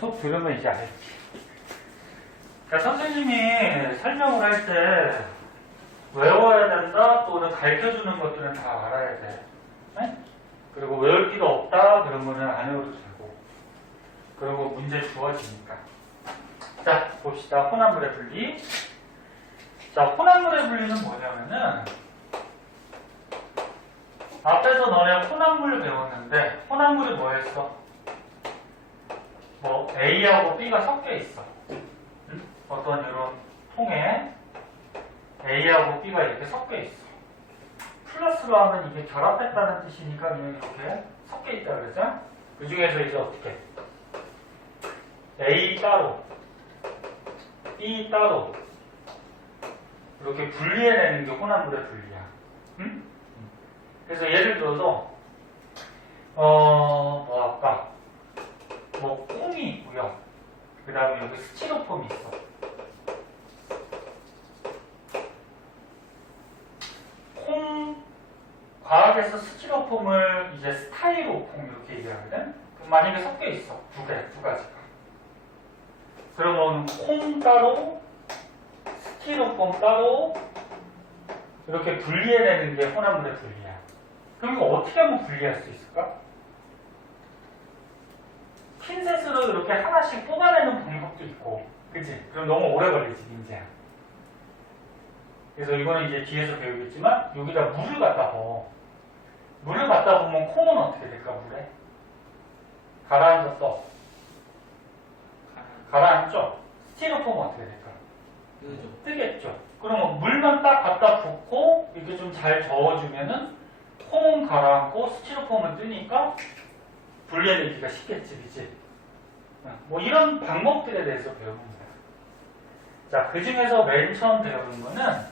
수업 들으면 이제 알지. 그러니까 선생님이 설명을 할 때 외워야 된다 또는 가르쳐주는 것들은 다 알아야 돼. 네? 그리고 외울 필요 없다 그러면은 안 외워도 되고. 그리고 문제 주어지니까. 자, 봅시다. 혼합물의 분리. 자, 혼합물의 분리는 뭐냐면은 앞에서 너네 혼합물 배웠는데 혼합물이 뭐였어? 뭐 A하고 B가 섞여 있어. 응? 어떤 이런 통에 A하고 B가 이렇게 섞여 있어. 플러스로 하면 이게 결합했다는 뜻이니까 그냥 이렇게 섞여 있다 그러죠? 그 중에서 이제 어떻게? A 따로, B 따로 이렇게 분리해내는 게 혼합물의 분리야. 응? 그래서 예를 들어서 뭐 아까 뭐 콩이 있고요. 그 다음에 여기 스티로폼이 있어. 콩 과학에서 스티로폼을 이제 스타이로폼 이렇게 얘기하거든. 그럼 만약에 섞여 있어. 두 가지가. 그러면 콩 따로 스티로폼 따로 이렇게 분리해내는 게 혼합물의 분리야. 그럼 이거 어떻게 하면 분리할 수 있을까? 핀셋으로 이렇게 하나씩 뽑아내는 방법도 있고, 그치? 그럼 너무 오래 걸리지, 민재야. 그래서 이거는 이제 뒤에서 배우겠지만, 여기다 물을 갖다 부. 물을 갖다 보면 콩은 어떻게 될까, 물에? 가라앉았어. 가라앉죠? 스티로폼은 어떻게 될까? 뜨겠죠? 그러면 물만 딱 갖다 붓고, 이렇게 좀 잘 저어주면은, 콩은 가라앉고 스티로폼은 뜨니까 분리해내기가 쉽겠지, 그치? 뭐 이런 방법들에 대해서 배우는 거야. 자, 그 중에서 맨 처음 배우는 거는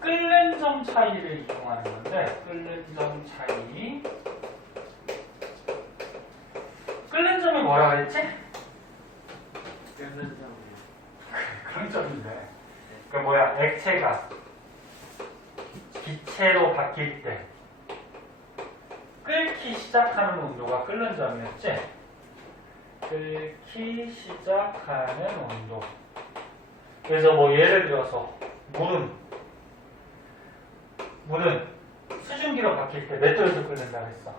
끓는 점 차이를 이용하는 건데, 끓는 점 차이. 끓는 점이 뭐라 그랬지? 끓는 점이요. 그런 점인데. 그 뭐야, 액체가 기체로 바뀔 때 끓기 시작하는 온도가 끓는 점이었지? 끓기 시작하는 온도. 그래서 뭐 예를 들어서 물은 수증기로 바뀔 때 몇 도에서 끓는다 그랬어?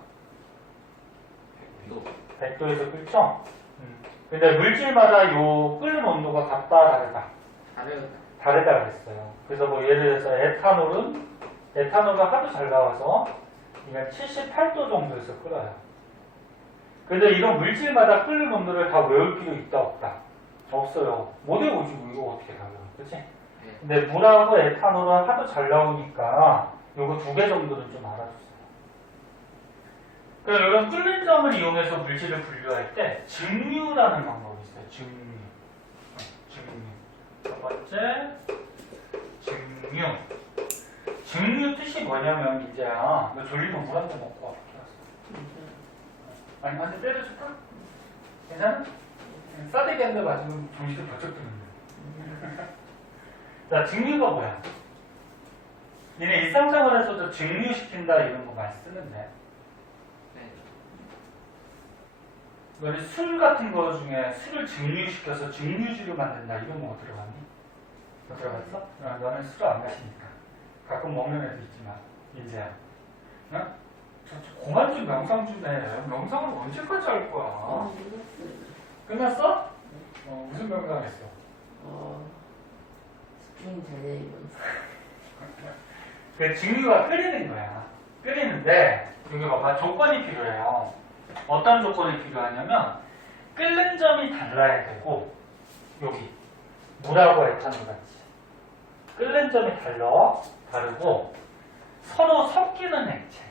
100도에서 끓죠? 근데 물질마다 요 끓는 온도가 같다 다르다? 다르다 그랬어요. 그래서 뭐 예를 들어서 에탄올은 하도 잘 나와서 그냥 78도 정도에서 끓어요. 근데 이런 물질마다 끓는 온도를 다 외울 필요 있다 없다? 없어요. 못 외우지 이거 어떻게 다 외워, 그치? 근데 물하고 에탄올은 하도 잘 나오니까 요거 2개 정도는 좀 알아주세요. 그럼 이런 끓는 점을 이용해서 물질을 분류할 때 증류라는 방법이 있어요. 증류. 첫 번째 증류. 증류 뜻이 뭐냐면 이제야 너 졸리면 물 한 잔 먹고 와. 아니 한 대 때려줄까? 괜찮아? 싸대기 한 대 맞으면 정신이 번쩍 드는데. 자, 증류가 뭐야? 얘네 일상생활에서도 증류시킨다 이런 거 많이 쓰는데. 너네 술 같은 거 중에 술을 증류시켜서 증류주를 만든다 이런 거 들어봤니? 너 들어봤어? 너는 술을 안 마시니까. 가끔 먹는 애도 있지만, 민재야. 응? 저 공안 좀 명상 좀 해. 명상을 언제까지 할 거야? 끝났어? 무슨 명상 했어? 스프링 제네이먼. 그 증류가 끓이는 거야. 끓이는데, 여기 봐봐. 조건이 필요해요. 어떤 조건이 필요하냐면, 끓는 점이 달라야 되고, 여기. 물하고 에탄올 같이. 끓는 점이 다르고, 서로 섞이는 액체.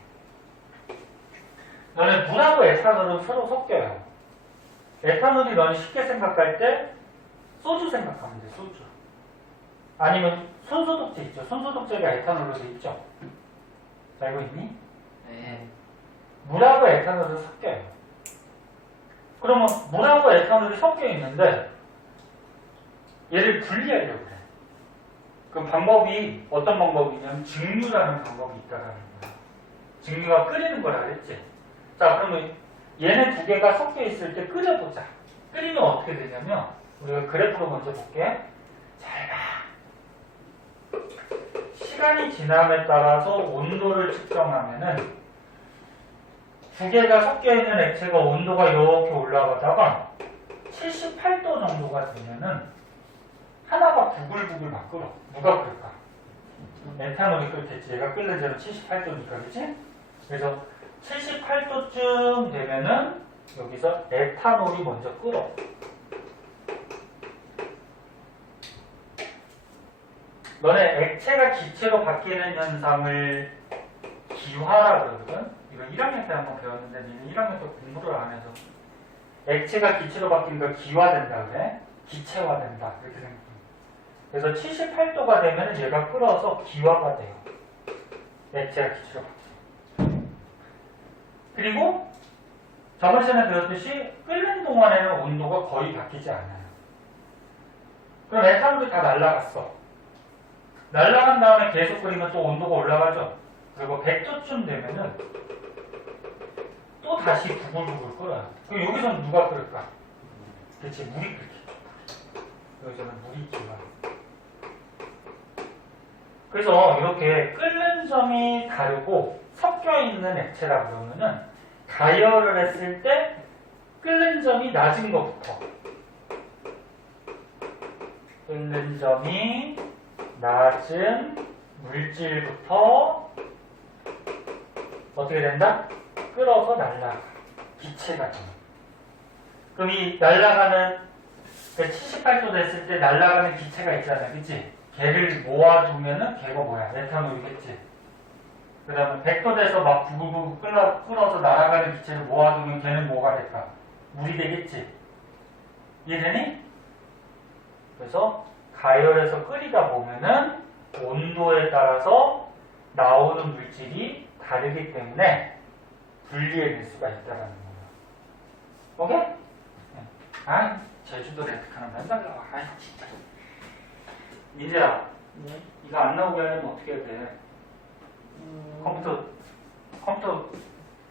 너네 물하고 에탄올은 서로 섞여요. 에탄올이 넌 쉽게 생각할 때 소주 생각하면 돼, 소주. 아니면 손소독제 있죠. 손소독제가 에탄올로 돼 있죠. 알고 있니? 네. 물하고 에탄올은 섞여요. 그러면 물하고 에탄올이 섞여 있는데 얘를 분리하려고 해. 그 방법이 어떤 방법이냐면 증류라는 방법이 있다라는 거야. 증류가 끓이는 거라 그랬지. 자, 그러면 얘네 두 개가 섞여 있을 때 끓여보자. 끓이면 어떻게 되냐면 우리가 그래프로 먼저 볼게. 잘 봐. 시간이 지남에 따라서 온도를 측정하면은 두 개가 섞여 있는 액체가 온도가 이렇게 올라가다가 78도 정도가 되면은 하나가 부글부글 막 끓어. 누가 끓을까? 에탄올이 끓겠지. 얘가 끓는 데는 78도니까, 그치? 그래서 78도쯤 되면은 여기서 에탄올이 먼저 끓어. 너네 액체가 기체로 바뀌는 현상을 기화라고 그러거든? 이거 1학년 때 한번 배웠는데 니는 1학년 때 공부를 안 해서 액체가 기체로 바뀌는 걸 기화된다 그래? 기체화된다 이렇게 생각해. 그래서 78도가 되면 얘가 끓어서 기화가 돼요. 액체가 기체로 바뀌어요. 그리고 저번 시간에 배웠듯이 끓는 동안에는 온도가 거의 바뀌지 않아요. 그럼 에탄올이 다 날아갔어. 날아간 다음에 계속 끓이면 또 온도가 올라가죠. 그리고 100도쯤 되면은 또 다시 부글부글 끓어요. 그럼 여기서는 누가 끓을까? 그치, 물이 끓겠죠. 여기서는 물이 기화. 그래서 이렇게 끓는 점이 다르고 섞여 있는 액체라 그러면은 가열을 했을 때 끓는 점이 낮은 것부터 끓는 점이 낮은 물질부터 어떻게 된다? 끓어서 날아가. 기체가 돼. 그럼 이 날아가는 78도 됐을 때 날아가는 기체가 있잖아. 그치? 걔를 모아두면은 걔가 뭐야? 에탄올이겠지. 그 다음에 100도 돼서 막 부글부글 끓어서 날아가는 기체를 모아두면 걔는 뭐가 될까? 물이 되겠지. 이해되니? 그래서 가열해서 끓이다 보면은 온도에 따라서 나오는 물질이 다르기 때문에 분리해낼 수가 있다는 거예요. 오케이? 아, 제주도 렌트카는 맨날 나와. 아, 진짜. 민재야, 네? 이거 안 나오게 하려면 어떻게 해야 돼? 컴퓨터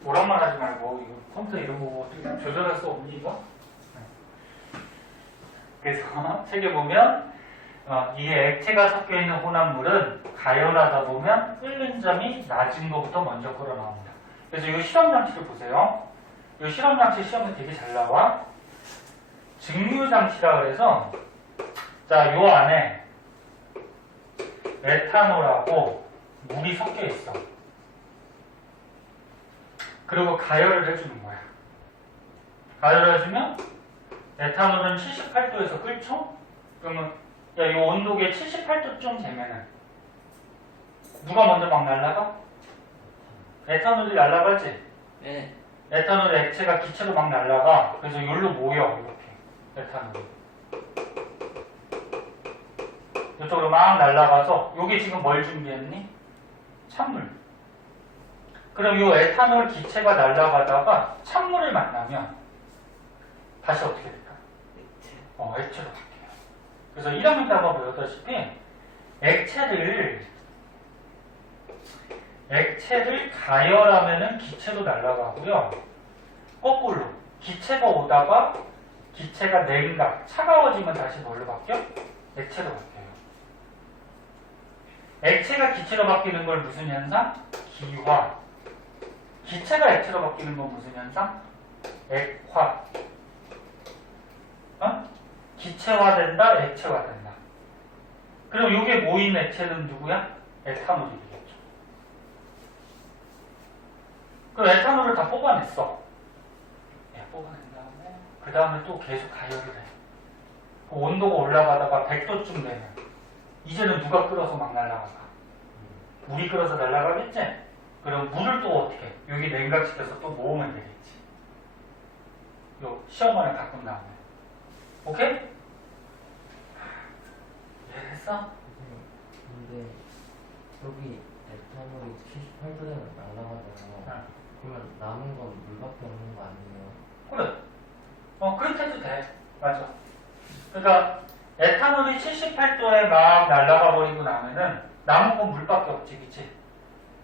오락만 하지 말고 이거 컴퓨터 이런 거 어떻게 조절할 수 없니 이거? 그래서 책에 보면 이게 액체가 섞여 있는 혼합물은 가열하다 보면 끓는 점이 낮은 것부터 먼저 끓어 나옵니다. 그래서 이 실험 장치를 보세요. 이 실험 장치 시험에 되게 잘 나와. 증류 장치라 그래서 자, 요 안에 에탄올하고 물이 섞여 있어. 그리고 가열을 해주는 거야. 가열을 해주면 에탄올은 78도에서 끓죠? 그러면 야, 이 온도계 78도쯤 되면은 누가 먼저 막 날아가? 에탄올이 날아가지? 네. 에탄올 액체가 기체로 막 날아가. 그래서 여기로 모여 이렇게 에탄올이. 이쪽으로 막 날아가서 요게 지금 뭘 준비했니? 찬물. 그럼 이 에탄올 기체가 날아가다가 찬물을 만나면 다시 어떻게 될까? 액체. 액체로 바뀌어요. 그래서 1학년 때 한번 배웠다시피 액체를 가열하면은 기체로 날아가고요. 거꾸로 기체가 오다가 기체가 냉각, 차가워지면 다시 뭘로 바뀌어? 액체로 바뀌어요. 액체가 기체로 바뀌는 걸 무슨 현상? 기화. 기체가 액체로 바뀌는 건 무슨 현상? 액화. 기체화된다, 액체화된다. 그럼 이게 모인 액체는 누구야? 에탄올이 되겠죠. 그럼 에탄올을 다 뽑아냈어. 뽑아낸 다음에 그 다음에 또 계속 가열을 해. 그 온도가 올라가다가 100도쯤 되면 이제는 누가 끓어서 막 날아가가? 물이 끓어서 날아가겠지? 그럼 물을 또 어떻게 해? 여기 냉각시켜서 또 모으면 되겠지. 요 시험관에 가끔 나오네. 오케이? 이해했어? 근데 여기 에탄올이 78도에 날아가잖아요. 그러면 남은 건 물밖에 없는 거 아니에요? 그래. 그렇게 해도 돼. 맞아. 그러니까 에탄올이 78도에 막 날아가 버리고 나면은 남은 건 물밖에 없지, 그치?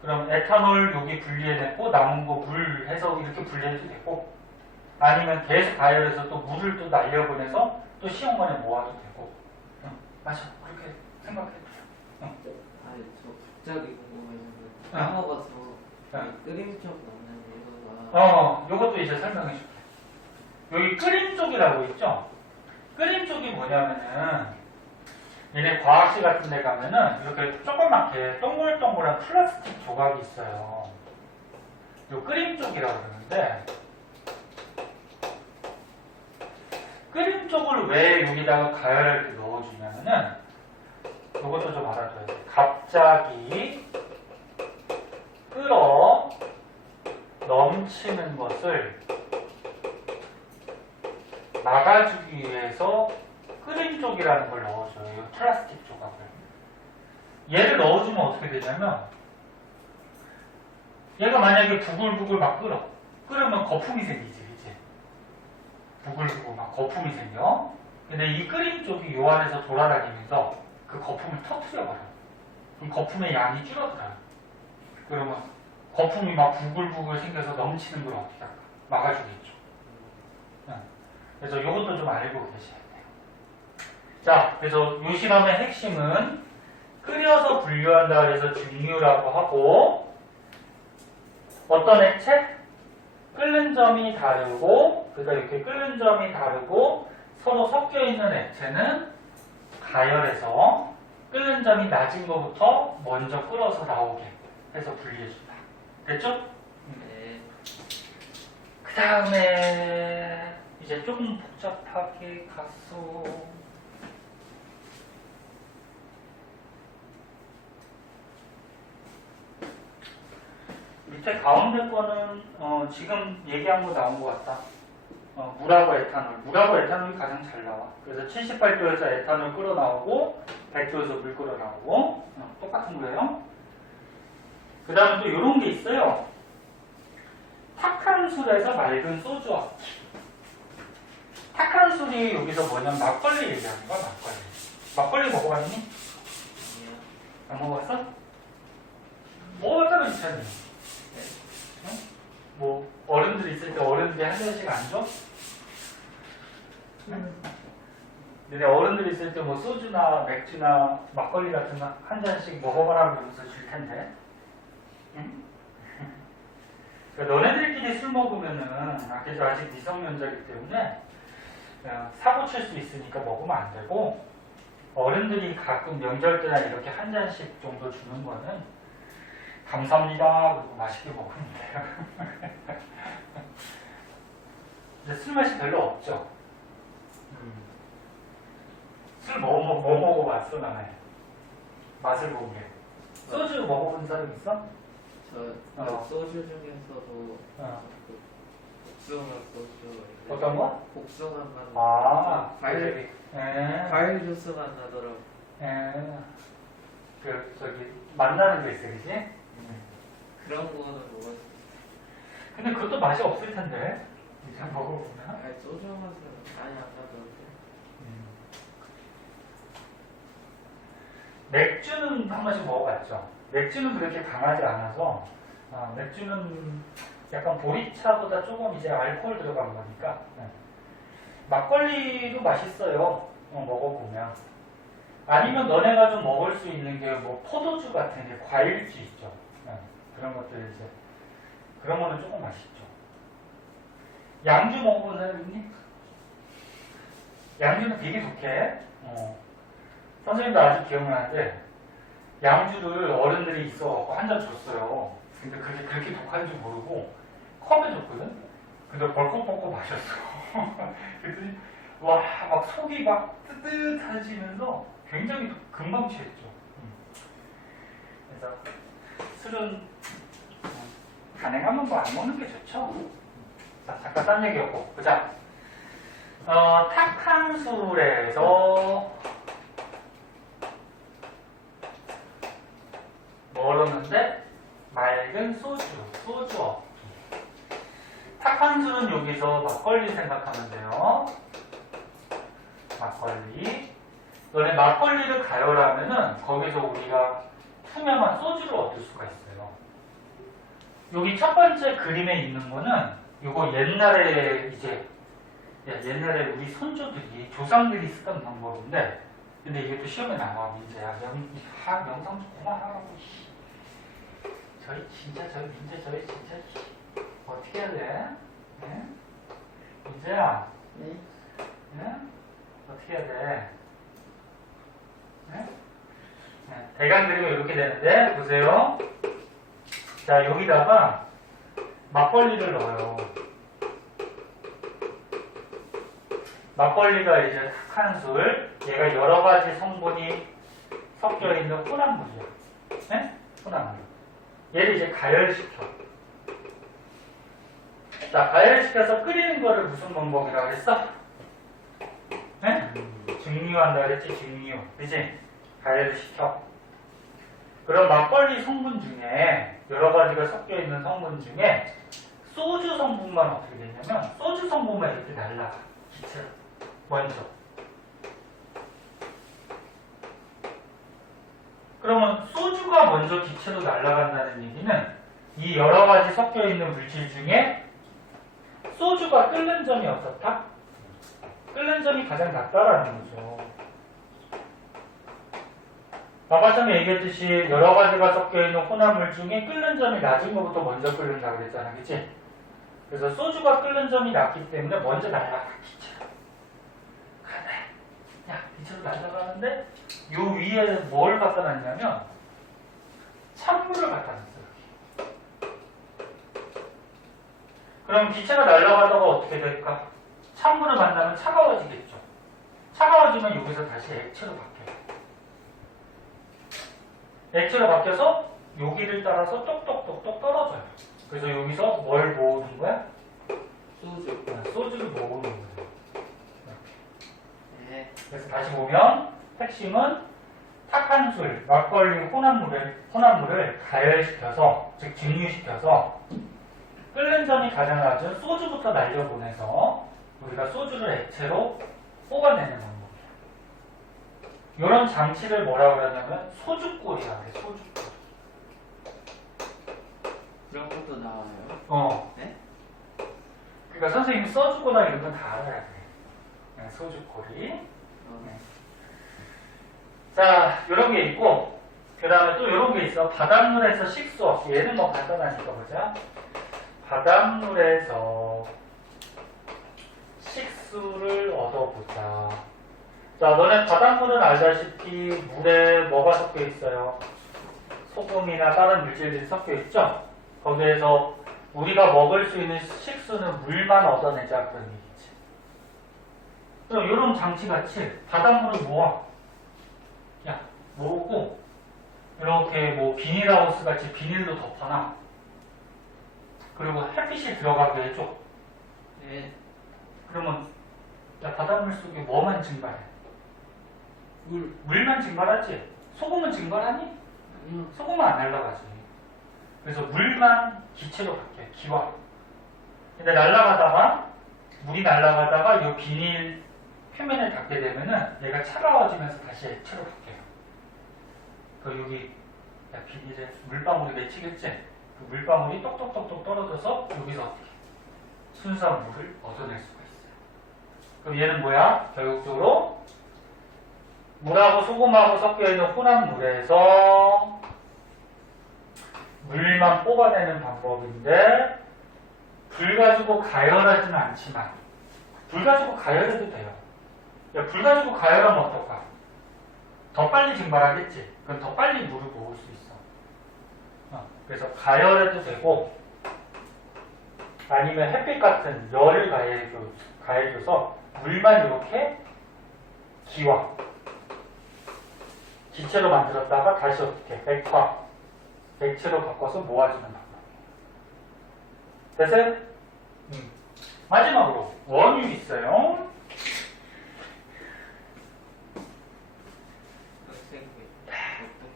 그럼 에탄올 여기 분리해냈고 남은 거 물 해서 이렇게 분리해도 되고 아니면 계속 가열해서 또 물을 또 날려보내서 또 시험관에 모아도 되고. 맞아. 그렇게 생각해. 아니 저 갑자기 궁금해졌는데 까먹어서 끓임 쪽 넣는 이거가 요것도 이제 설명해 줄게. 여기 끓임 쪽이라고 있죠? 끓임 쪽이 뭐냐면은 얘네 과학실 같은 데 가면은 이렇게 조그맣게 동글동글한 플라스틱 조각이 있어요. 요 끓임 쪽이라고 그러는데 끓임 쪽을 왜 여기다가 가열할 때 넣어주냐면은 요것도 좀 알아둬야 돼. 갑자기 끓어 넘치는 것을 막아주기 위해서 끓임 쪽이라는 걸 넣어줘요. 이 플라스틱 조각을. 얘를 넣어주면 어떻게 되냐면 얘가 만약에 부글부글 막 끓으면 거품이 생기지, 그치? 부글부글 막 거품이 생겨. 근데 이 끓임 쪽이 요 안에서 돌아다니면서 그 거품을 터트려버려. 그럼 거품의 양이 줄어들어요. 그러면 거품이 막 부글부글 생겨서 넘치는 걸 어떻게 할까? 막아주겠죠. 그래서 이것도 좀 알고 계셔야 돼요. 자, 그래서 요 실험의 핵심은 끓여서 분류한다 그래서 증류라고 하고 어떤 액체? 끓는 점이 다르고 그러니까 이렇게 끓는 점이 다르고 서로 섞여 있는 액체는 가열해서 끓는 점이 낮은 것부터 먼저 끓어서 나오게 해서 분리해준다. 됐죠? 네. 그 다음에 이제 조금 복잡하게 갔어. 밑에 가운데 거는 지금 얘기한 거 나온 것 같다. 물하고 에탄올. 물하고 에탄올이 가장 잘 나와. 그래서 78도에서 에탄올 끓어 나오고 100도에서 물 끓어 나오고 똑같은 거예요. 그 다음에 또 이런 게 있어요. 탁한 술에서 맑은 소주 얻기. 탁한 술이 여기서 뭐냐면 막걸리 얘기하는 거야. 막걸리 먹어봤니? 안 먹어봤어? 먹어봤다면 괜찮니? 뭐 어른들 있을 때 어른들이 한 잔씩 안 줘? 근데 어른들 있을 때 뭐 소주나 맥주나 막걸리 같은 거 한 잔씩 먹어봐라 그러면서 줄 텐데. 응? 그러니까 너네들끼리 술 먹으면은 아직 미성년자이기 때문에 사고 칠 수 있으니까 먹으면 안 되고 어른들이 가끔 명절 때나 이렇게 한 잔씩 정도 주는 거는 감사합니다. 그리고 맛있게 먹으면 돼요. 근데 술 맛이 별로 없죠. 술 뭐 먹어봤어, 나네. 맛을 본 게. 소주 먹어본 사람 있어? 저 소주 중에서도 그 복숭아 소주 어떤 거? 복숭아 맛 과일 예. 주스 맛 나더라고. 예. 저기 만나는 거 있어, 그지? 그런 거는 먹었어. 근데 그것도 맛이 없을 텐데. 이제 먹어보면. 아니 소주 맛은 많이 안 나던데. 맥주는 한 번씩 먹어봤죠. 맥주는 그렇게 강하지 않아서 맥주는 약간 보리차보다 조금 이제 알코올 들어간 거니까 막걸리도 맛있어요. 먹어보면. 아니면 너네가 좀 먹을 수 있는 게 뭐 포도주 같은 게 과일주 있죠. 그런 것들 이제 그런 거는 조금 맛있죠. 양주 먹어본 사람 있니? 양주는 되게 독해. 선생님도 아직 기억나는데 양주를 어른들이 있어갖고 한 잔 줬어요. 근데 그렇게 독한 줄 모르고 컵에 줬거든? 근데 벌컥벌컥 마셨어. 그랬더니 와 막 속이 막 뜨뜻해지면서 굉장히 금방 취했죠. 그래서 술은 가능하면 뭐 안 먹는 게 좋죠. 자, 잠깐 딴 얘기였고. 보자. 탁한 술에서 뭘 얻는데? 맑은 소주 얻기. 탁한 술은 여기서 막걸리 생각하면 돼요. 막걸리. 너네 막걸리를 가열하면은 거기서 우리가 투명한 소주를 얻을 수가 있어요. 여기 첫 번째 그림에 있는 거는 요거 옛날에 이제 옛날에 우리 선조들이 조상들이 쓰던 방법인데 근데 이게 또 시험에 나와 민재야. 영상 좀 그만하라고. 저희 민재 저희 진짜 어떻게 해야 돼? 네? 민재야. 네? 네? 어떻게 해야 돼? 네? 네. 대강 그리면 이렇게 되는데 보세요. 자 여기다가 막걸리를 넣어요. 막걸리가 이제 탁한술, 얘가 여러 가지 성분이 섞여 있는 혼합물이야. 네? 혼합물. 얘를 이제 가열시켜. 자, 가열시켜서 끓이는 거를 무슨 방법이라고 했어? 네? 증류한다 그랬지, 증류. 그치? 가열시켜. 그럼 막걸리 성분 중에, 여러 가지가 섞여 있는 성분 중에, 소주 성분만 어떻게 되냐면, 소주 성분만 이렇게 날라가. 기체로. 먼저. 그러면 소주가 먼저 기체로 날아간다는 얘기는 이 여러 가지 섞여 있는 물질 중에 소주가 끓는 점이 어떻다? 끓는 점이 가장 낮다라는 거죠. 아까 전에 얘기했듯이 여러 가지가 섞여 있는 혼합물 중에 끓는 점이 낮은 것부터 먼저 끓는다 그랬잖아, 그치? 그래서 소주가 끓는 점이 낮기 때문에 먼저 날아가, 기체로. 야, 기체로 날아가는데 요 위에 뭘 갖다 놨냐면 찬물을 갖다 놨어요. 그럼 기체가 날아가다가 어떻게 될까? 찬물을 만나면 차가워지겠죠. 차가워지면 여기서 다시 액체로 바뀌어요. 액체로 바뀌어서 여기를 따라서 똑똑똑똑 떨어져요. 그래서 여기서 뭘 모으는 거야? 소주를 모으는 거예요. 그래서 다시 보면 핵심은 탁한술, 막걸리 혼합물을 가열시켜서, 즉 증류시켜서 끓는 점이 가장 낮은 소주부터 날려보내서 우리가 소주를 액체로 뽑아내는 방법이에요. 이런 장치를 뭐라고 그러냐면 소주골이라고 해요. 소주골. 그런 것도 나와요? 네? 그러니까 선생님이 써주거나 이런 건 다 알아야 돼. 네, 소주골이. 네. 자, 이런 게 있고, 그 다음에 또 이런 게 있어. 바닷물에서 식수 없이. 얘는 뭐 간단하니까 보자. 바닷물에서 식수를 얻어보자. 자, 너네 바닷물은 알다시피 물에 뭐가 섞여 있어요? 소금이나 다른 물질들이 섞여 있죠? 거기에서 우리가 먹을 수 있는 식수는 물만 얻어내자 그런 얘기지. 그럼 이런 장치같이 바닷물을 모아. 야, 모으고 이렇게 뭐 비닐하우스 같이 비닐로 덮어놔. 그리고 햇빛이 들어가게 해줘. 네. 그러면 야, 바닷물 속에 뭐만 증발해? 물만 증발하지? 소금은 증발하니? 소금은 안 날아가지. 그래서 물만 기체로 바뀌어요. 기화. 근데 물이 날아가다가 이 비닐 표면을 닿게 되면은 얘가 차가워지면서 다시 액체로 바뀌어요. 그 여기 비닐에 물방울이 맺히겠지? 그 물방울이 똑똑똑똑 떨어져서 여기서 어떻게 순수한 물을 얻어낼 수가 있어요. 그럼 얘는 뭐야? 결국적으로 물하고 소금하고 섞여 있는 혼합물에서 물만 뽑아내는 방법인데 불 가지고 가열하지는 않지만 불 가지고 가열해도 돼요. 야, 불 가지고 가열하면 어떨까? 더 빨리 증발하겠지? 그럼 더 빨리 물을 모을 수 있어. 그래서 가열해도 되고 아니면 햇빛 같은 열을 가해줘서 물만 이렇게 기화 기체로 만들었다가 다시 어떻게 액체로 바꿔서 모아주는 방법. 됐어요? 마지막으로 원유 있어요.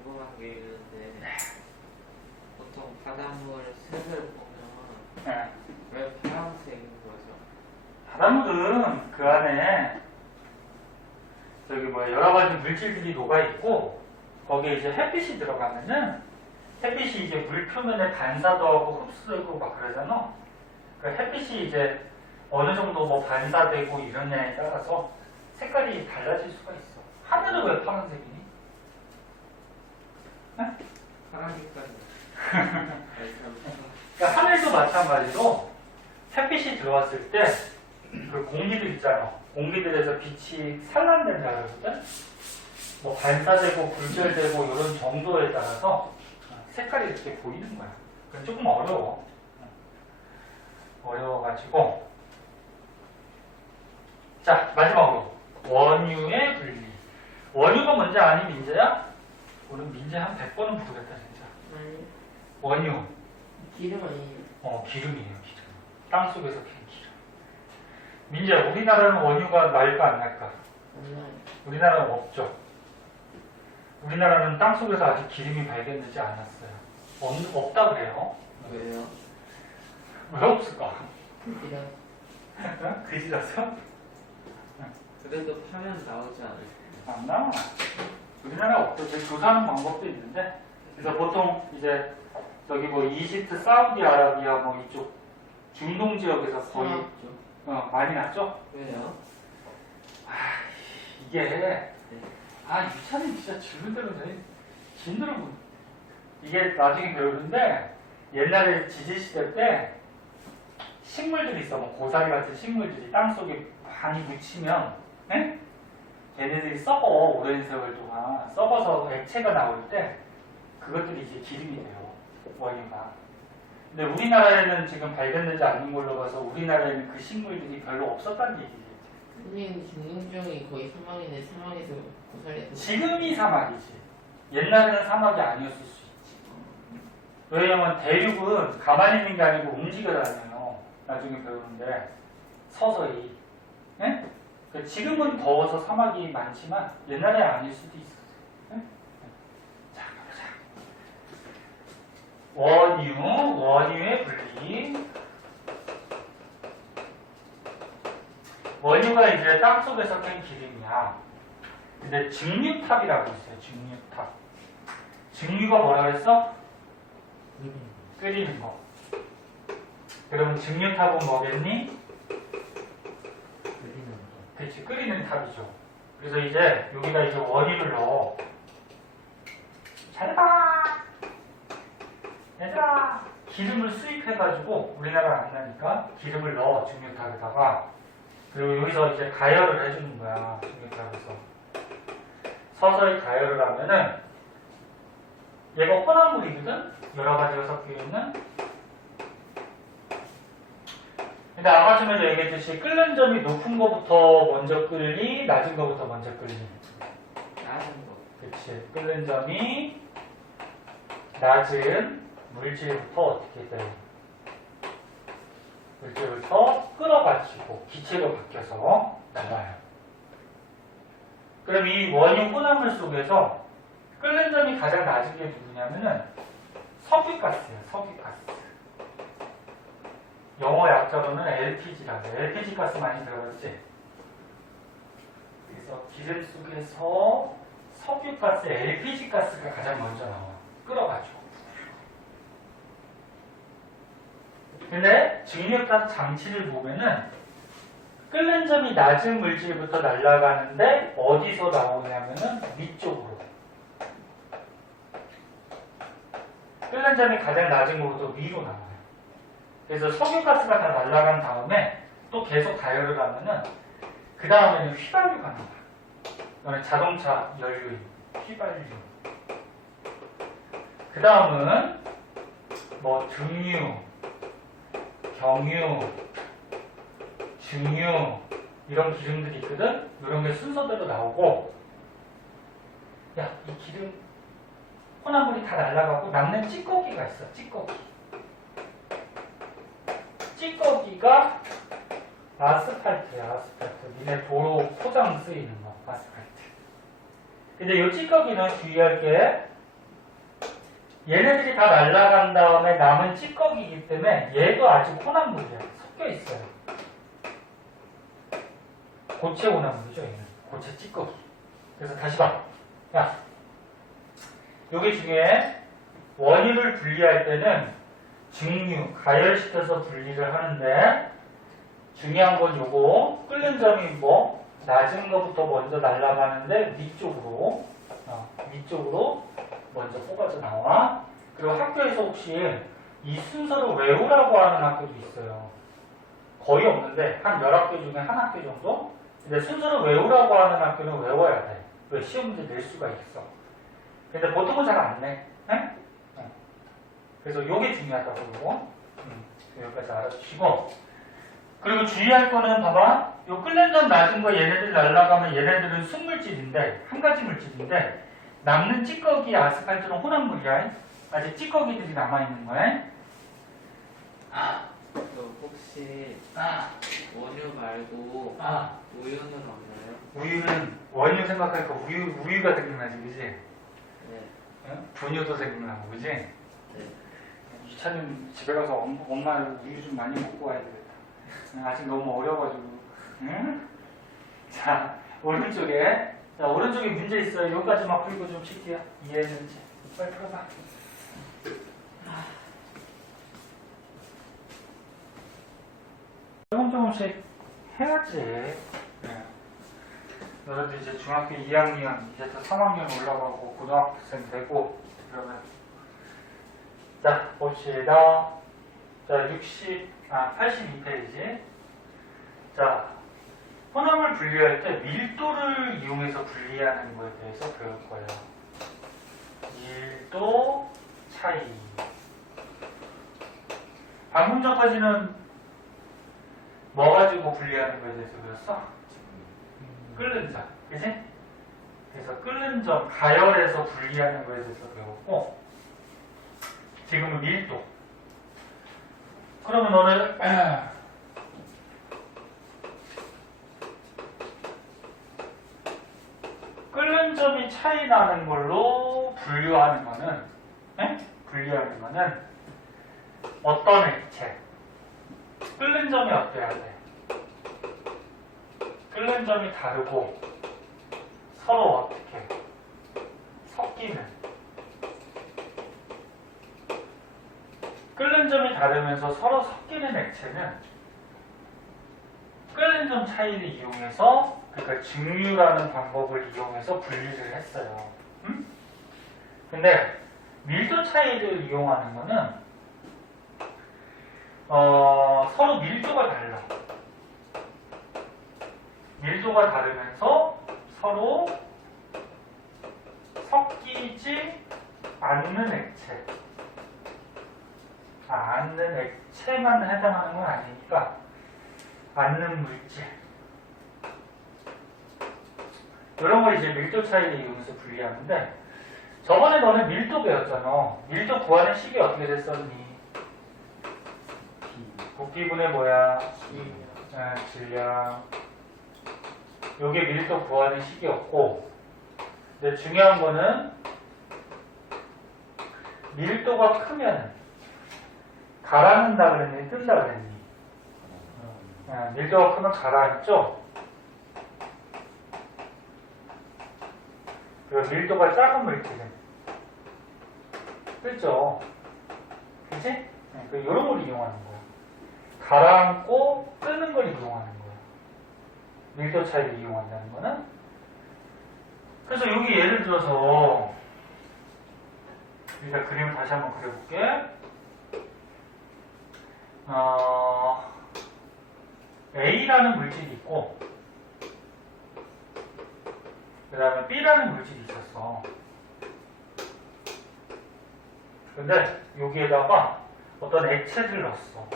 궁금한 게 있는데 보통 바닷물 색을 보면 왜 파란색인 거죠? 바닷물은 그 안에 여러 가지 물질들이 녹아 있고 거기에 이제 햇빛이 들어가면은 햇빛이 이제 물 표면에 반사도 하고 흡수되고 막 그러잖아. 그 햇빛이 이제 어느 정도 뭐 반사되고 이런 애에 따라서 색깔이 달라질 수가 있어. 하늘은 왜 파란색이니? 파란 색깔이. 그러니까 하늘도 마찬가지로 햇빛이 들어왔을 때 그 공기들 있잖아. 공기들에서 빛이 산란된다 그러거든. 뭐 반사되고 굴절되고 이런 정도에 따라서 색깔이 이렇게 보이는 거야. 그건 조금 어려워. 어려워가지고. 자, 마지막으로 원유의 분리. 원유가 뭔지 아니 민재야? 오늘 민재 한 100번은 부르겠다 진짜. 아니, 원유. 기름 아니에요? 기름이에요, 기름. 땅속에서 캔 기름. 민재야, 우리나라는 원유가 날까 안 날까? 몰라요. 우리나라는 없죠. 우리나라는 땅속에서 아직 기름이 발견되지 않았어요. 없다 그래요. 왜요? 왜 없을까? 그냥 그지라서? 그래도 파면 나오지 않을까요? 안 나와. 우리나라 없죠. 저희 조사하는 방법도 있는데. 그래서 보통 이제 저기 뭐 이집트, 사우디아라비아 뭐 이쪽 중동 지역에서 거의 많이 났죠. 왜요? 이게 유찬이 진짜 질문 대로 돼. 힘들어. 이게 나중에 배우는데 옛날에 지질시대 때 식물들이 있어. 뭐 고사리 같은 식물들이 땅속에 많이 묻히면 걔네들이 썩어. 오랜 세월 동안 썩어서 액체가 나올 때 그것들이 이제 기름이 돼요. 원유가. 근데 우리나라에는 지금 발견되지 않는 걸로 봐서 우리나라에는 그 식물들이 별로 없었다는 얘기지. 선생님 중동종이 거의 사막인데 사막에서 고사리에서 지금이 사막이지. 옛날에는 사막이 아니었을 수 있지. 왜냐면 대륙은 가만히 있는 게 아니고 움직여 다녀요. 나중에 배우는데 서서히. 네? 지금은 더워서 사막이 많지만 옛날에 아닐 수도 있었어요. 네? 자, 가보자. 원유의 분리. 원유가 이제 땅속에서 깬 기름이야. 근데 증류탑이라고 있어요. 증류탑. 증류가 뭐라 그랬어? 끓이는 거. 그러면 증류탑은 뭐겠니? 끓이는 거. 그치, 끓이는 탑이죠. 그래서 이제 여기다 이제 원유를 넣어. 잘 봐! 얘들아! 기름을 수입해가지고 우리나라 안 나니까 기름을 넣어, 증류탑에다가. 그리고 여기서 이제 가열을 해주는 거야, 증류탑에서. 서서히 가열을 하면은 얘가 혼합 물이거든? 여러 가지가 섞여 있는. 근데 아까 전에 얘기했듯이 끓는 점이 높은 거부터 먼저 끓니, 낮은 거부터 먼저 끓니? 낮은 거. 그치. 끓는 점이 낮은 물질부터 어떻게 돼? 물질부터 끓어가지고 기체로 바뀌어서 나와요. 그럼 이 원유 혼합물 속에서 끓는 점이 가장 낮은 게 누구냐면은 석유가스예요. 석유가스. 영어 약자로는 LPG라고 해요. LPG 가스 많이 들어봤지? 그래서 기름 속에서 석유가스, LPG 가스가 가장 먼저 나와. 끓어가지고. 근데 증류탑 장치를 보면은 끓는 점이 낮은 물질부터 날아가는데 어디서 나오냐면은 위쪽으로. 끓는 점이 가장 낮은 곳부터 위로 나와요. 그래서 석유가스가 다 날아간 다음에 또 계속 가열을 하면은 그 다음에는 휘발유가 나와요. 이거는 자동차 연료인 휘발유. 그 다음은 뭐 등유, 경유, 증유 이런 기름들이 있거든. 이런 게 순서대로 나오고, 야, 이 기름 혼합물이 다 날아가고 남는 찌꺼기가 있어. 찌꺼기. 찌꺼기가 아스팔트야. 아스팔트. 니네 도로 포장 쓰이는 거. 아스팔트. 근데 이 찌꺼기는 주의할 게 얘네들이 다 날아간 다음에 남은 찌꺼기이기 때문에 얘도 아직 혼합물이야. 섞여 있어요. 고체 혼합물이죠. 얘는. 고체 찌꺼기. 그래서 다시 봐. 야, 여기 중에 원유를 분리할 때는 증류, 가열시켜서 분리를 하는데 중요한 건 요거 끓는 점이 뭐 낮은 거부터 먼저 날아가는데 위쪽으로 위쪽으로 먼저 뽑아져 나와. 그리고 학교에서 혹시 이 순서를 외우라고 하는 학교도 있어요. 거의 없는데 한 10학교 중에 한 학교 정도? 근데 순서를 외우라고 하는 학교는 외워야 돼. 왜? 시험 문제 낼 수가 있어. 근데 보통은 잘 안 내. 네? 그래서 요게 중요하다고 그러고 여기까지 알아주시고, 그리고 주의할 거는 봐봐, 요 끓는 점 낮은 거 얘네들 날아가면 얘네들은 순물질인데 한 가지 물질인데 남는 찌꺼기 아스팔트는 혼합물이야. 아직 찌꺼기들이 남아있는 거야. 혹시 원유 말고 우유는 없나요? 우유는 원유 생각하니까 우유가 생각나지, 그지? 네. 응? 분유도 생각나고, 그지? 네. 유찬님 집에 가서 엄마 우유 좀 많이 먹고 와야 되겠다. 아직 너무 어려가지고. 응? 자, 오른쪽에 문제 있어요. 여기까지만 풀고 좀 칠게요. 이해했는지. 빨리 풀어봐. 조금씩 해야지. 네. 너희도 이제 중학교 2학년, 이제 또 3학년 올라가고 고등학생 되고 그러면. 자, 봅시다. 자, 82페이지. 자, 혼합을 분리할 때 밀도를 이용해서 분리하는 거에 대해서 배울 거예요. 밀도 차이. 방금 전까지는 뭐 가지고 분리하는 거에 대해서 배웠어? 끓는 점, 그치? 그래서 끓는 점, 가열해서 분리하는 거에 대해서 배웠고, 지금은 밀도. 그러면 너는 끓는 점이 차이 나는 걸로 분류하는 거는, 분류하는 거는 어떤 액체? 끓는 점이 어때야 돼? 끓는 점이 다르고 서로 어떻게 섞이는, 끓는 점이 다르면서 서로 섞이는 액체는 끓는 점 차이를 이용해서, 그러니까 증류라는 방법을 이용해서 분리를 했어요. 근데 밀도 차이를 이용하는 거는 서로 밀도가 달라. 밀도가 다르면서 서로 섞이지 않는 액체. 않는 액체만 해당하는 건 아니니까 않는 물질. 이런 걸 이제 밀도 차이를 이용해서 분리하는데, 저번에 너는 밀도 배웠잖아. 밀도 구하는 식이 어떻게 됐었니? 부피분의 뭐야? 질량. 요게 밀도 구하는 식이었고, 근데 중요한 거는 밀도가 크면 가라앉는다 그랬니? 뜬다 그랬니? 밀도가 크면 가라앉죠? 그리고 밀도가 작은 물질은 뜨죠? 그치? 이런 걸 이용하는 거야. 가라앉고 뜨는 걸 이용하는 거야. 밀도 차이를 이용한다는 거는. 그래서 여기 예를 들어서 우리가 그림을 다시 한번 그려볼게. A라는 물질이 있고 그 다음에 B라는 물질이 있었어. 근데 여기에다가 어떤 액체를 넣었어.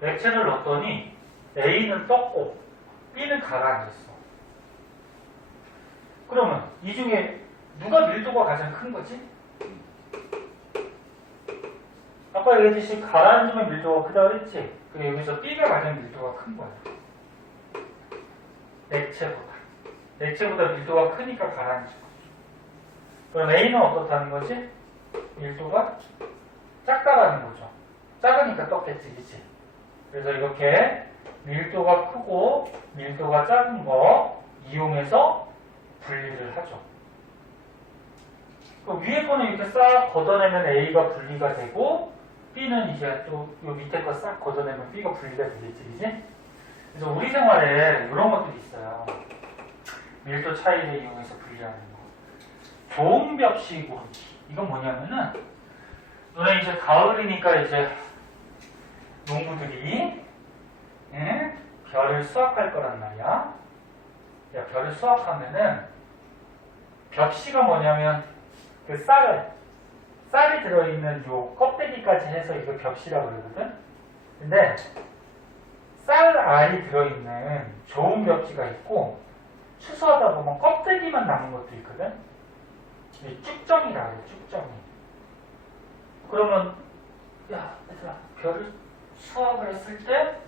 액체를 넣었더니 A는 떴고 B는 가라앉았어. 그러면 이 중에 누가 밀도가 가장 큰 거지? 아까 얘기했듯이 가라앉으면 밀도가 크다 그랬지? 그리고 여기서 B가 가장 밀도가 큰 거야. 액체보다. 액체보다 밀도가 크니까 가라앉은 거지. 그럼 A는 어떻다는 거지? 밀도가 작다라는 거죠. 작으니까 떴겠지, 그치? 그래서 이렇게 밀도가 크고 밀도가 작은 거 이용해서 분리를 하죠. 그 위에 거는 이렇게 싹 걷어내면 A가 분리가 되고, B는 이제 또 요 밑에 거 싹 걷어내면 B가 분리가 되겠지, 그지? 그래서 우리 생활에 이런 것들이 있어요. 밀도 차이를 이용해서 분리하는 거. 조음벽시 고르기. 이건 뭐냐면은, 너네 이제 가을이니까 이제 농부들이, 예? 별을 수확할 거란 말이야. 야, 별을 수확하면은, 벽시가 뭐냐면, 그 쌀이 들어있는 요 껍데기까지 해서 이거 벽시라고 그러거든? 근데, 쌀 알이 들어있는 좋은 벽지가 있고 추수하다 보면 껍데기만 남은 것도 있거든. 이 쭉정이라 그래. 쭉정이. 그러면 야 얘들아 별을 수확을 했을 때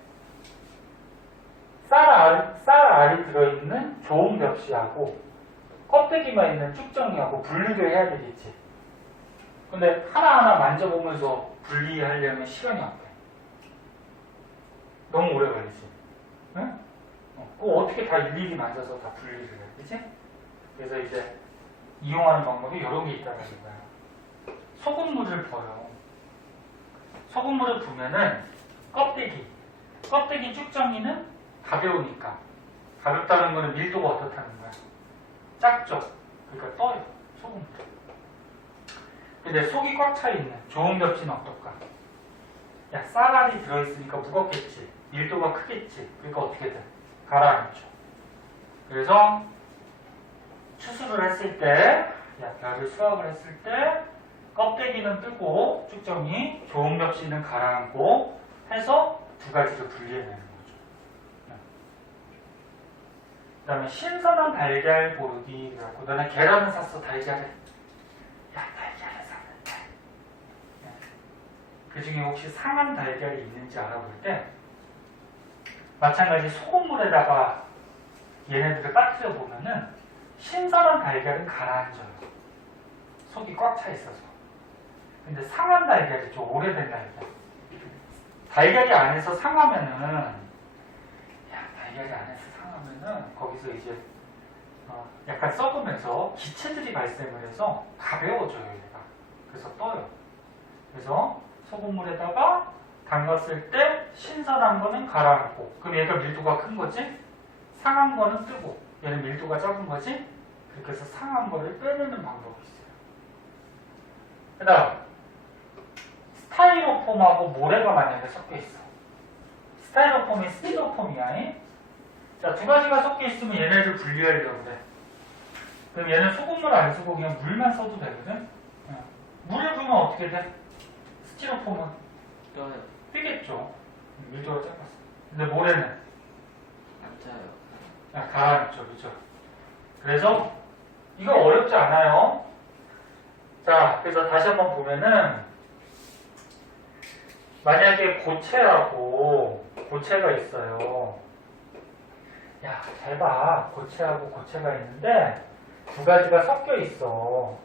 쌀 알이 들어있는 좋은 벽지하고 껍데기만 있는 쭉정이하고 분리를 해야 되겠지. 근데 하나하나 만져보면서 분리하려면 시간이 안 돼. 너무 오래 걸리지. 응? 그거 어떻게 다 일일이 만져서 다 분리를 해. 그치? 그래서 이제 이용하는 방법이 이런 게 있다는 거야. 소금물을 부어요. 소금물을 부으면은 껍데기 쭉정이는 가벼우니까. 가볍다는 거는 밀도가 어떻다는 거야? 작죠? 그러니까 떠요. 소금물. 근데 속이 꽉 차 있는 좋은 겹치는 어떨까? 야, 쌀알이 들어있으니까 무겁겠지. 밀도가 크겠지. 그러니까 어떻게든 가라앉죠. 그래서 추수를 했을 때, 별을 수확을 했을 때 껍데기는 뜨고 쭉정이 좋은 벽시는 가라앉고 해서 두 가지를 분리해내는 거죠. 그 다음에 신선한 달걀 고르기. 그래갖고 너네 계란을 샀어, 달걀을. 야, 달걀을 샀는데. 그 중에 혹시 상한 달걀이 있는지 알아볼 때 마찬가지 소금물에다가 얘네들을 빠뜨려 보면은 신선한 달걀은 가라앉아요. 속이 꽉 차 있어서. 근데 상한 달걀이 좀 오래된 달걀. 달걀이 안에서 상하면은 달걀이 안에서 상하면은 거기서 이제 약간 썩으면서 기체들이 발생을 해서 가벼워져요, 얘가. 그래서 떠요. 그래서 소금물에다가 담갔을 때 신선한 거는 가라앉고, 그럼 얘가 밀도가 큰 거지? 상한 거는 뜨고, 얘는 밀도가 작은 거지? 그렇게 해서 상한 거를 빼내는 방법이 있어요. 그 다음, 스타이로폼하고 모래가 만약에 섞여 있어. 스타이로폼이 스티로폼이야. 자, 두 가지가 섞여 있으면 얘네를 분리하려고 그래. 그럼 얘는 소금물 안 쓰고 그냥 물만 써도 되거든? 물을 부으면 어떻게 돼? 스티로폼은 뜨겠죠. 밀도가 작았어. 근데 모래는 안 짜요. 가라앉죠. 그죠? 그래서 이거 어렵지 않아요. 자, 그래서 다시 한번 보면은 만약에 고체가 있어요. 야, 잘 봐. 고체하고 고체가 있는데 두 가지가 섞여 있어.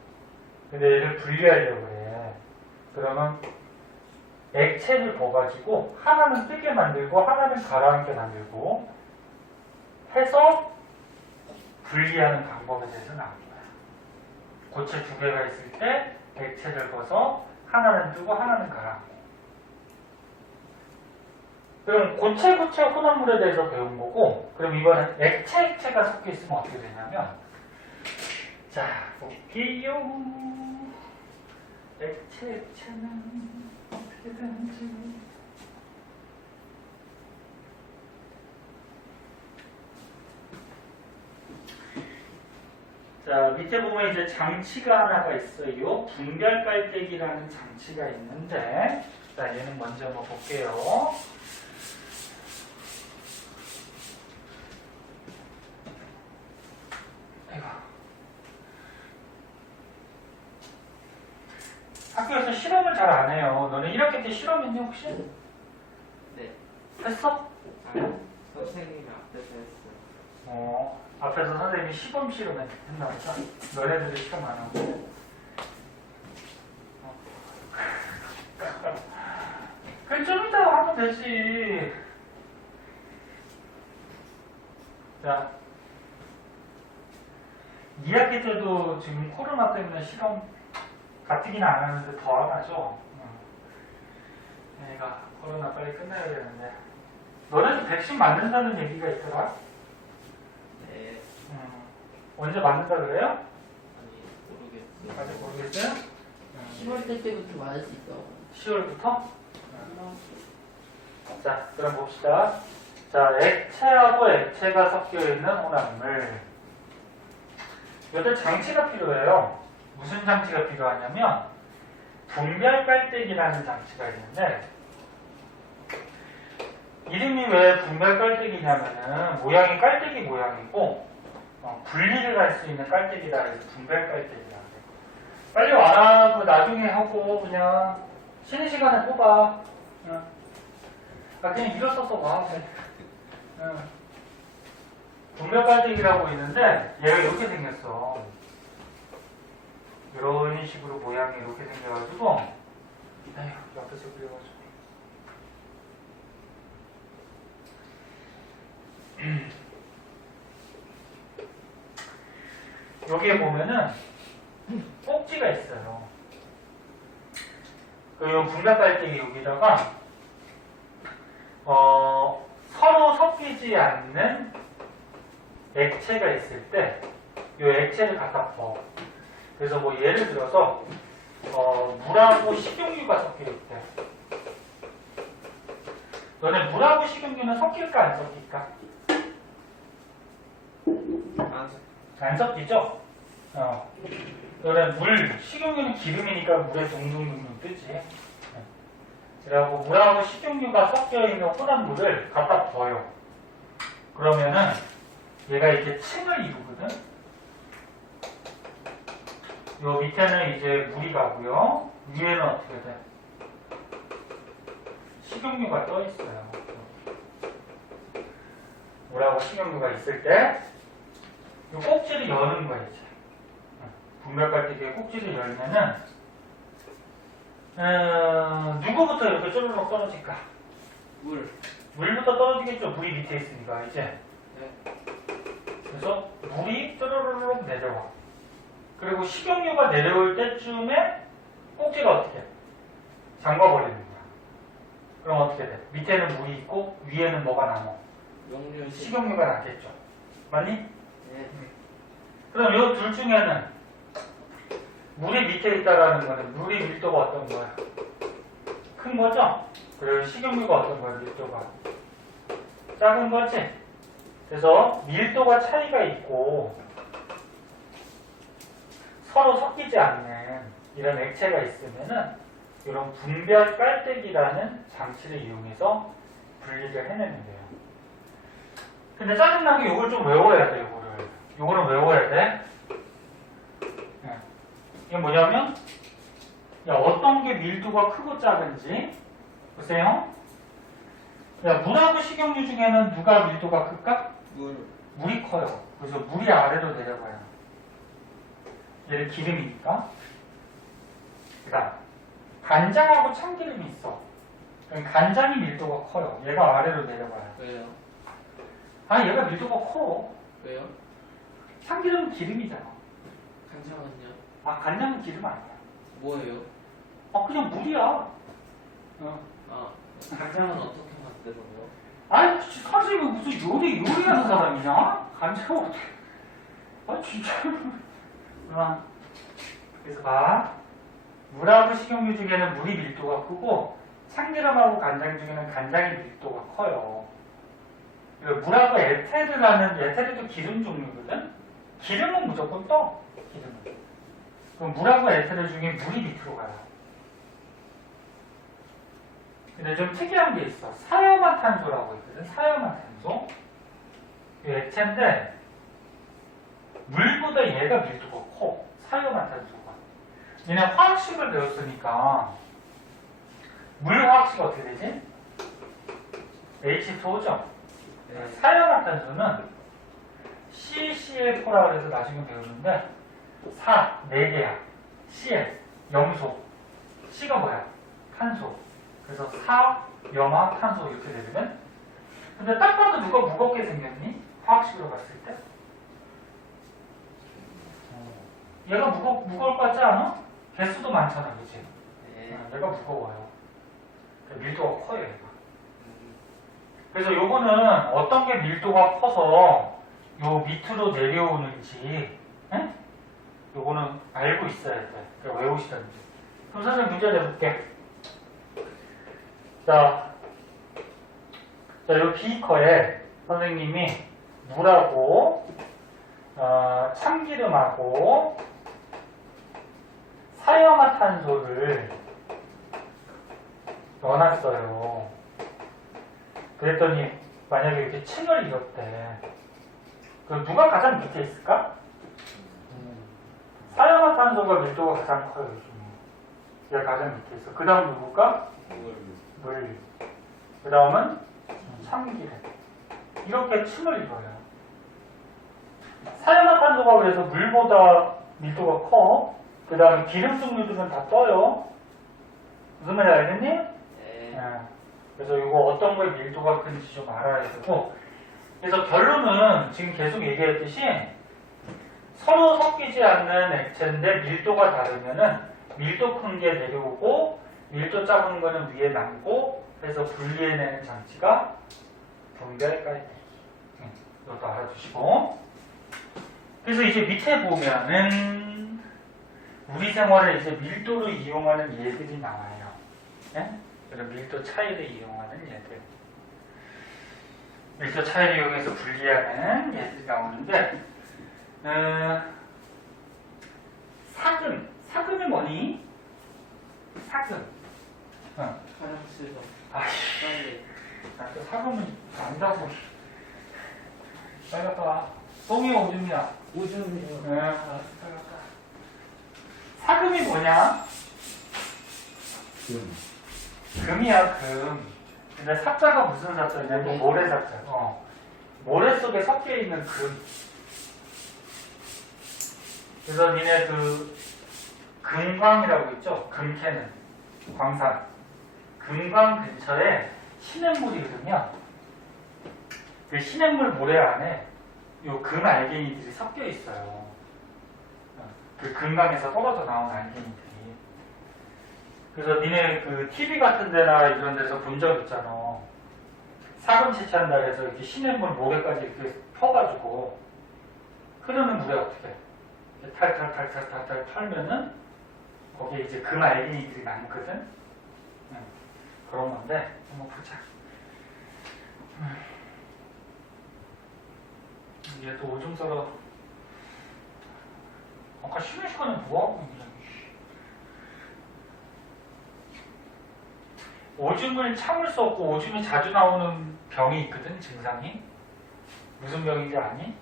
근데 얘를 분리하려고 해. 그러면 액체를 부어가지고 하나는 뜨게 만들고 하나는 가라앉게 만들고 해서 분리하는 방법에 대해서 나온 거야. 고체 두 개가 있을 때 액체를 부어서 하나는 뜨고 하나는 가라앉고. 그럼 고체 혼합물에 대해서 배운 거고, 그럼 이번엔 액체가 섞여 있으면 어떻게 되냐면, 자, 볼게요. 액체는 어떻게 되는지. 자, 밑에 보면 이제 장치가 하나가 있어요. 분별 깔때기라는 장치가 있는데, 자, 얘는 먼저 한번 볼게요. 학교에서 실험을 잘 안 해요. 너네 1학기 때 실험했니 혹시? 네. 했어? 선생님이 앞에서 했어요. 앞에서 선생님이 시범 실험했나 보다. 너네들이 실험 안 하고. 그래, 좀 이따 하면 되지. 자, 2학기 때도 지금 코로나 때문에 실험 가뜩이나 안 하는데 더 안 하죠. 얘가 코로나 빨리 끝나야 되는데. 너네도 백신 맞는다는 얘기가 있더라? 네. 언제 맞는다 그래요? 아니 모르겠어요. 아직 모르겠어요? 10월 때부터 맞을 수 있다고. 10월부터? 자, 그럼 봅시다. 자, 액체하고 액체가 섞여 있는 혼합물. 이때 장치가 필요해요. 무슨 장치가 필요하냐면 분별 깔때기라는 장치가 있는데 이름이 왜 분별 깔때기냐면은 모양이 깔때기 모양이고 분리를 할 수 있는 깔때기라 해서 분별 깔때기라 해요. 빨리 와라. 그 나중에 하고 그냥 쉬는 시간에 뽑아. 그냥 일어서서 와. 분별 깔때기라고 있는데 얘가 이렇게 생겼어. 이런 식으로 모양이 이렇게 생겨가지고 아휴 옆에서 그려가지고 여기에 보면은 꼭지가 있어요. 그리고 분별 깔때기 여기다가 서로 섞이지 않는 액체가 있을 때 이 액체를 갖다 부어. 그래서 뭐 예를 들어서 물하고 식용유가 섞여 있대. 너네 물하고 식용유는 섞일까 안 섞일까? 안 섞이죠? 너네 식용유는 기름이니까 물에 둥둥둥둥 뜨지. 그래갖고 물하고 식용유가 섞여 있는 혼합물을 갖다 부어요. 그러면은 얘가 이렇게 층을 이루거든. 요 밑에는 이제 물이 가고요. 위에는 어떻게 돼? 식용유가 떠 있어요. 물하고 식용유가 있을 때 이 꼭지를 여는 거예요. 이제 분별 깔때기의 꼭지를 열면은 누구부터 이렇게 쪼르륵 떨어질까? 물부터 떨어지겠죠. 물이 밑에 있으니까 이제. 네. 그래서 물이 쪼르륵 내려와. 그리고 식용유가 내려올 때쯤에 꼭지가 어떻게 해? 잠궈버리는 거야. 그럼 어떻게 돼? 밑에는 물이 있고 위에는 뭐가 남아? 식용유가 남겠죠. 맞니? 네. 그럼 이 둘 중에는 물이 밑에 있다라는 거는 물이 밀도가 어떤 거야? 큰 거죠? 그리고 식용유가 어떤 거야? 밀도가 작은 거지? 그래서 밀도가 차이가 있고 서로 섞이지 않는 이런 액체가 있으면은 이런 분별 깔때기라는 장치를 이용해서 분리를 해내는 거예요. 근데 짜증나게 이걸 좀 외워야 돼, 요거는 외워야 돼. 이게 뭐냐면, 야, 어떤 게 밀도가 크고 작은지, 보세요. 야, 물하고 식용유 중에는 누가 밀도가 클까? 물이 커요. 그래서 물이 아래로 내려가요. 얘는 기름이니까. 그 다음, 간장하고 참기름이 있어. 그럼 간장이 밀도가 커요. 얘가 아래로 내려가요. 왜요? 얘가 밀도가 커. 왜요? 참기름은 기름이잖아. 간장은요? 간장은 기름 아니야. 뭐예요? 그냥 물이야. 간장은 어떻게 만들어요? 선생님이 무슨 요리하는 사람이냐? 간장을 어떻게. 진짜. 그래서 봐. 물하고 식용유 중에는 물이 밀도가 크고, 참기름하고 간장 중에는 간장의 밀도가 커요. 물하고 에테르도 기름 종류거든? 기름은 무조건 떠. 기름은. 그럼 물하고 에테르 중에 물이 밑으로 가요. 근데 좀 특이한 게 있어. 사염화탄소라고 있거든. 사염화탄소. 이 액체인데 물보다 얘가 밀도가 커. 사염화탄소가. 얘네 화학식을 배웠으니까 물 화학식 어떻게 되지? H2O죠. 사염화탄소는 CCl4라고 해서 나중에 배우는데 4개야. Cl, 염소. C가 뭐야? 탄소. 그래서 사염화탄소 이렇게 되거든. 근데 딱 봐도 누가 무겁게 생겼니? 화학식으로 봤을 때? 얘가 무거울 것 같지 않아? 개수도 많잖아, 그치? 네. 얘가 무거워요. 밀도가 커요. 얘가. 그래서 요거는 어떤 게 밀도가 커서 요 밑으로 내려오는지 요거는 알고 있어야 돼. 그러니까 외우시던지. 그럼 선생님 문제 내볼게. 자, 요 비커에 선생님이 물하고 참기름하고 사이화탄소를 넣어놨어요. 그랬더니 만약에 이렇게 층을 이뤘대. 그럼 누가 가장 밑에 있을까? 사이화탄소가 밀도가 가장 커요. 얘가 가장 밑에 있어. 그 다음 누굴까? 물. 그 다음은 참기름. 이렇게 층을 이뤄요. 사이화탄소가 그래서 물보다 밀도가 커. 그 다음에 기름 종류들은 다 떠요. 무슨 말인지 알겠니? 네. 그래서 이거 어떤 거에 밀도가 큰지 좀 알아야 되고. 그래서 결론은 지금 계속 얘기했듯이 서로 섞이지 않는 액체인데 밀도가 다르면은 밀도 큰 게 내려오고 밀도 작은 거는 위에 남고 해서 분리해내는 장치가 분별 깔때기. 이것도 알아두시고. 그래서 이제 밑에 보면은 우리 생활에 이제 밀도를 이용하는 예들이 나와요. 그래서 밀도 차이를 이용하는 예들. 밀도 차이를 이용해서 분리하는 예들이 나오는데 사금이 뭐니? 사금. 화장실도 아이씨. 빨리. 또 사금은 안다고. 빨리 갔다 와. 똥이야, 오줌이야? 오줌이요. 알았어, 빨리 갔다 와. 사금이 뭐냐? 금이야, 금. 근데 삽자가 무슨 삽자냐면 모래삽자. 모래 속에 섞여 있는 금. 그래서 니네 금광이라고 있죠? 금 캐는 광산. 금광 근처에 시냇물이 흐르면 그 시냇물 모래 안에 요 금 알갱이들이 섞여 있어요. 그 금강에서 떨어져 나온 알갱이들이. 그래서 니네 그 TV 같은 데나 이런 데서 본 적 있잖아. 사금 채취한다 해서 이렇게 시냇물 모래까지 이렇게 퍼가지고 흐르는 물에 어떻게 탈탈탈탈탈탈 털면은 거기에 이제 금 알갱이들이 남거든. 그런 건데 한번 보자. 얘 또 오줌 싸러 아까 쉬는 시간에 뭐하고 있냐. 오줌을 참을 수 없고 오줌이 자주 나오는 병이 있거든. 증상이 무슨 병인지 아니?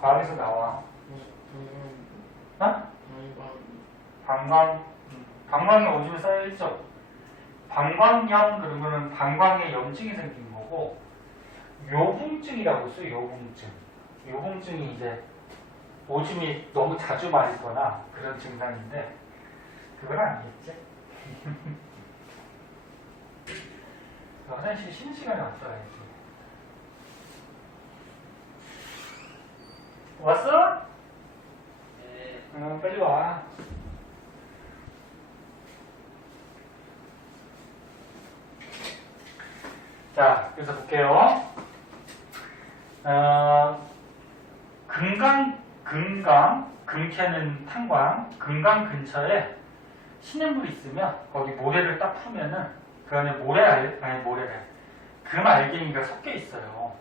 과학에서 나와. 방광에 오줌이 쌓여있죠. 방광염 그러면은 방광에 염증이 생긴 거고, 요붕증이라고 있어요. 요붕증이 이제 오줌이 너무 자주 마리거나 그런 증상인데 그건 아니겠지. 화장실 쉬는 시간에 왔다 가야지. 왔어? 네. 응, 빨리 와. 자, 그래서 볼게요. 금 캐는 탄광, 금강 근처에 시냇물이 있으면 거기 모래를 딱 풀면은 그 안에 금 알갱이가 섞여 있어요.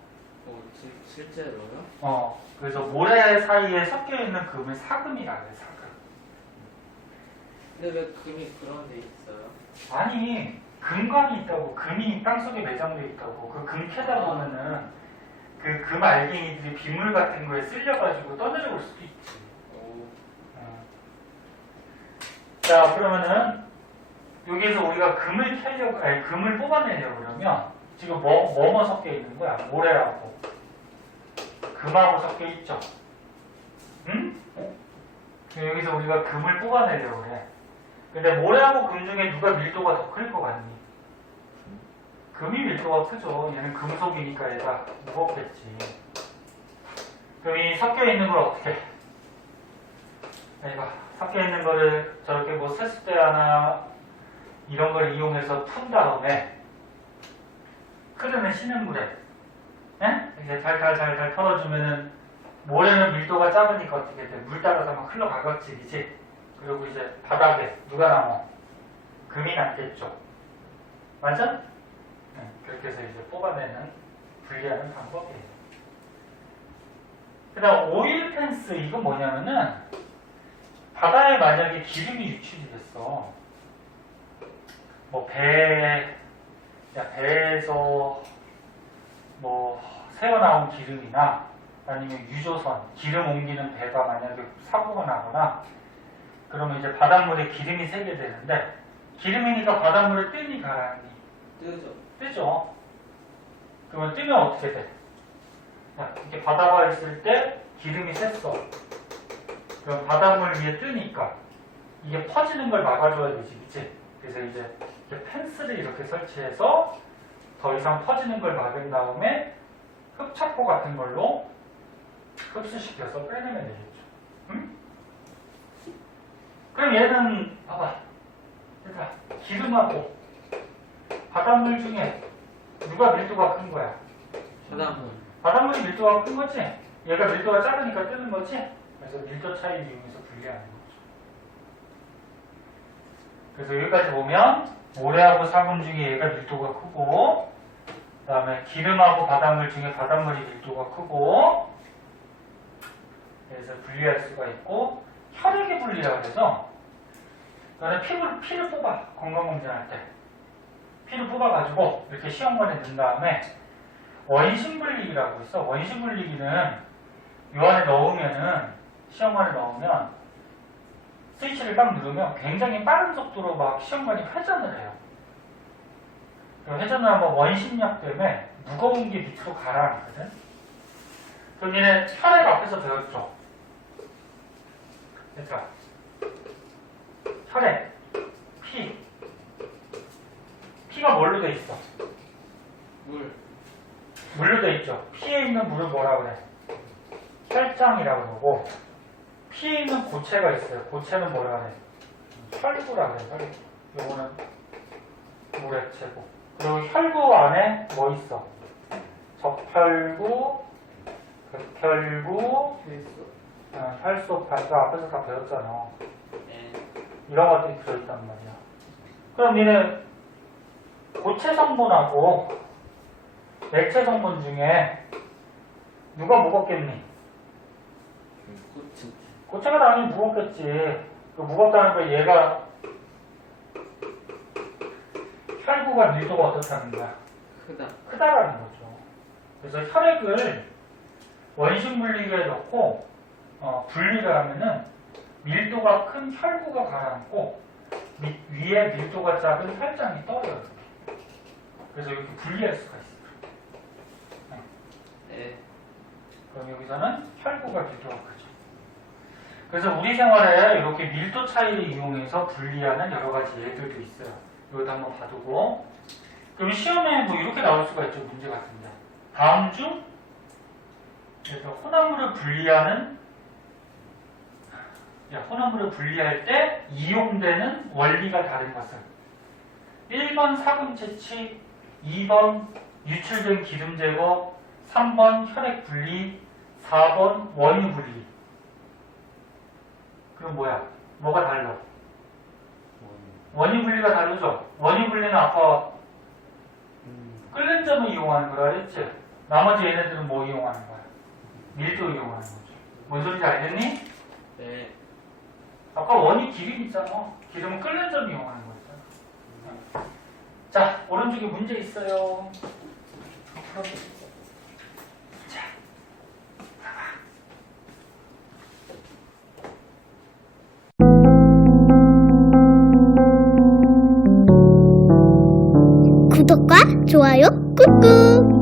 실제로요? 그래서 모래 사이에 섞여 있는 금을 사금이라고 해요. 사금. 근데 왜 금이 그런 데 있어요? 아니, 금광이 있다고. 금이 땅속에 매장되어 있다고. 그 금 캐다 보면은 그 금 알갱이들이 빗물 같은 거에 쓸려가지고 떠내려올 수도 있지. 자, 그러면은 여기에서 우리가 금을 뽑아내려고 그러면 지금 뭐뭐 섞여 있는 거야? 모래하고 금하고 섞여 있죠. 응? 여기서 우리가 금을 뽑아내려고 그래. 근데 모래하고 금 중에 누가 밀도가 더 클 것 같니? 금이 밀도가 크죠. 얘는 금속이니까 얘가 무겁겠지. 그럼 이 섞여 있는 걸 어떻게 해? 얘가 섞여 있는 거를 저렇게 뭐 세숫대 하나, 이런 걸 이용해서 푼 다음에 흐르는 시냇물에 이렇게 달달달달 털어주면은 모래는 밀도가 작으니까 어떻게 돼? 물 따라서 막 흘러가겠지, 그지? 그리고 이제 바닥에 누가 남아? 금이 남겠죠. 맞아? 네, 그렇게 해서 이제 뽑아내는, 분리하는 방법이에요. 그 다음 오일 펜스, 이건 뭐냐면은 바다에 만약에 기름이 유출이 됐어. 뭐 배에서 뭐 새어나온 기름이나 아니면 유조선, 기름 옮기는 배가 만약에 사고가 나거나 그러면 이제 바닷물에 기름이 새게 되는데 기름이니까 바닷물에 뜨니 가라앉니? 뜨죠. 그러면 뜨면 어떻게 돼? 자, 이렇게 바다가 있을 때 기름이 샜어. 그럼 바닷물 위에 뜨니까 이게 퍼지는 걸 막아줘야 되지, 그치? 그래서 이제 이렇게 펜스를 이렇게 설치해서 더 이상 퍼지는 걸 막은 다음에 흡착포 같은 걸로 흡수시켜서 빼내면 되겠죠. 응? 그럼 얘는 봐봐. 얘들아, 기름하고 바닷물 중에 누가 밀도가 큰 거야? 바닷물이 밀도가 큰 거지? 얘가 밀도가 작으니까 뜨는 거지? 그래서 밀도 차이를 이용해서 분리하는 거죠. 그래서 여기까지 보면 모래하고 사분 중에 얘가 밀도가 크고 그 다음에 기름하고 바닷물 중에 바닷물이 밀도가 크고 그래서 분리할 수가 있고 혈액의 분리라고 해서 그다음에 피를 뽑아 건강검진할 때 피를 뽑아가지고 이렇게 시험관에 넣은 다음에 원심분리기라고 있어. 원심분리기는 요 안에 넣으면은 시험관에 넣으면 스위치를 딱 누르면 굉장히 빠른 속도로 막 시험관이 회전을 해요. 그 회전을 하면 원심력 때문에 무거운 게 밑으로 가라앉거든. 그럼 얘는 혈액 앞에서 배웠죠. 얘들아, 혈액, 피가 뭘로 돼 있어? 물로 돼 있죠. 피에 있는 물을 뭐라 그래? 혈장이라고 그러고 피에 있는 고체가 있어요. 고체는 뭐라 그래? 혈구라 그래. 혈구. 요거는 물액체고. 그리고 혈구 안에 뭐 있어? 적혈구, 백혈구, 혈소판. 이거 앞에서 다 배웠잖아. 이런 것들이 들어있단 말이야. 그럼 니네 고체 성분하고 액체 성분 중에 누가 무겁겠니? 고체가 당연히 무겁겠지. 그 무겁다는 거 얘가 혈구가 밀도가 어떻다는 거야? 크다라는 거죠. 그래서 혈액을 원심분리기에 넣고 분리를 하면은 밀도가 큰 혈구가 가라앉고 위에 밀도가 작은 혈장이 떠요. 그래서 이렇게 분리할 수가 있어요. 네. 그럼 여기서는 혈구가 밀도가 크죠. 그래서 우리 생활에 이렇게 밀도 차이를 이용해서 분리하는 여러 가지 예들도 있어요. 이것도 한번 봐두고. 그럼 시험에 뭐 이렇게 나올 수가 있죠. 문제 같은데. 다음 중 그래서 혼합물을 분리할 때 이용되는 원리가 다른 것은 1번 사분 채취, 2번 유출된 기름 제거, 3번 혈액 분리, 4번 원유 분리. 그럼 뭐야? 뭐가 달라? 원유 분리가 다르죠? 원유 분리는 아까 끓는 점을 이용하는 거라 그랬지? 나머지 얘네들은 뭐 이용하는 거야? 밀도 이용하는 거죠. 뭔 소리인지 알겠니? 네. 아까 원이 기름 있잖아. 기름은 끓는 점 이용하는 거잖아. 자, 오른쪽에 문제 있어요. 자, 구독과 좋아요 꾹꾹.